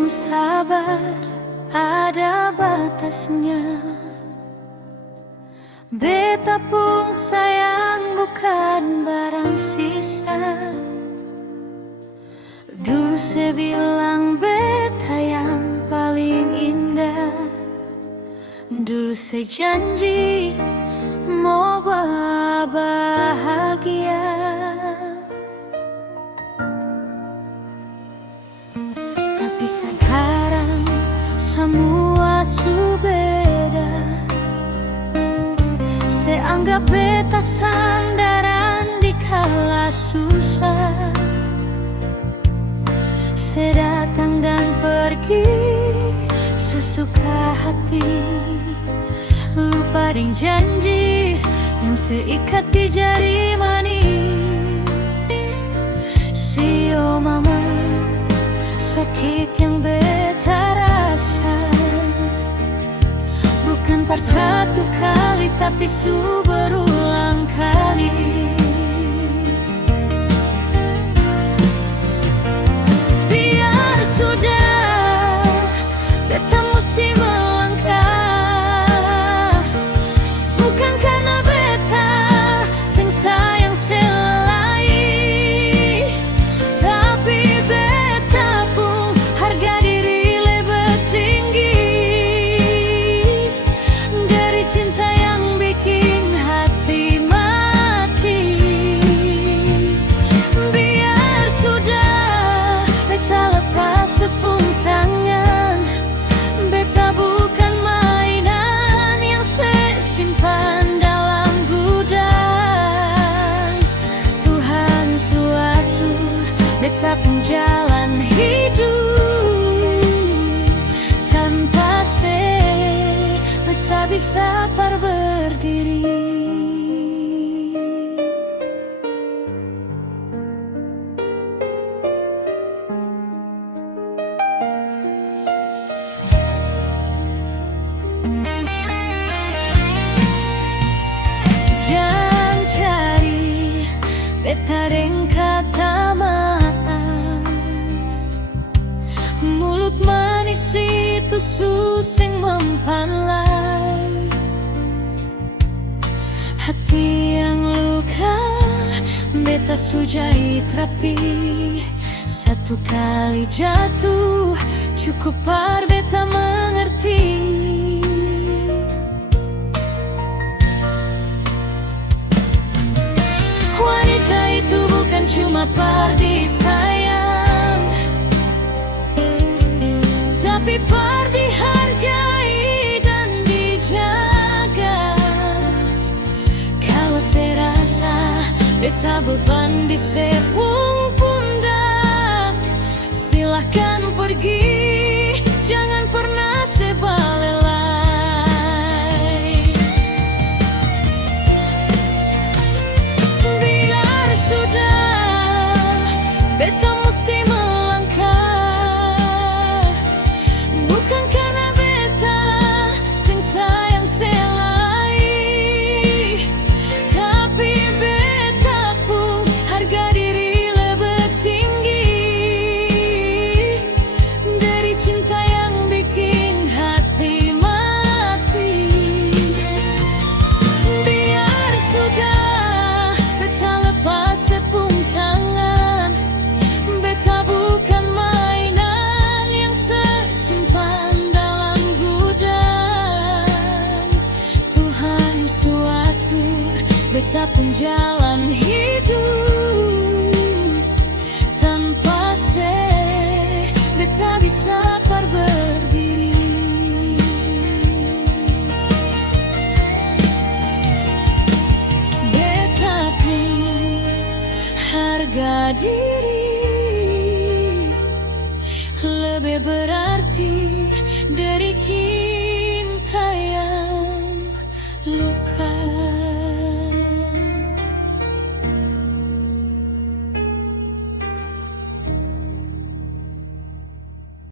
pun sabar ada batasnya. Beta pun sayang bukan barang sisa. Dulu saya bilang beta yang paling indah. Dulu saya janji mau bahagia. Tapi sekarang semua beda. Saya anggap beta sandaran di kala susah. Saya datang dan pergi sesuka hati. Lupa dengan janji yang seikat di jari manis. Sio mama, sakit yang beta rasa bukan per satu kali, tapi berulang kali. Biar sudah, beta mesti melangkah. Bukan karena beta sing sayang selai, tapi beta pun harga diri lebih tinggi dari cinta yang bikin hati mati. Biar sudah, beta lepas sepung tangan. Beta bukan mainan yang sesimpan dalam gudang. Tuhan suatu beta pun jalan hidup. Tanpa beta bisa berdiri. Jangan cari beta deng kata maaf. Mulut manis itu susing mempanlai. Hati yang luka beta sujai terapi. Satu kali jatuh cukup par beta mengerti. Wanita itu bukan cuma par disayang, tapi par dihargai dan dijaga. Kalau saya rasa beta beban di sepung pundak, silahkan pergi, jangan pernah sebalelai. Biar sudah, beta mesti melangkah. Bukan karena beta sing sayang selai, tapi beta pun harga diri lebih tinggi dari cinta yang bikin hati mati. Biar sudah, beta lepas sepung tangan. Beta bukan mainan yang sesimpan dalam gudang. Tuhan suatu beta pun jalan hidup. Tanpa beta bisa berdiri. Beta pun harga diri lebih berarti dari cinta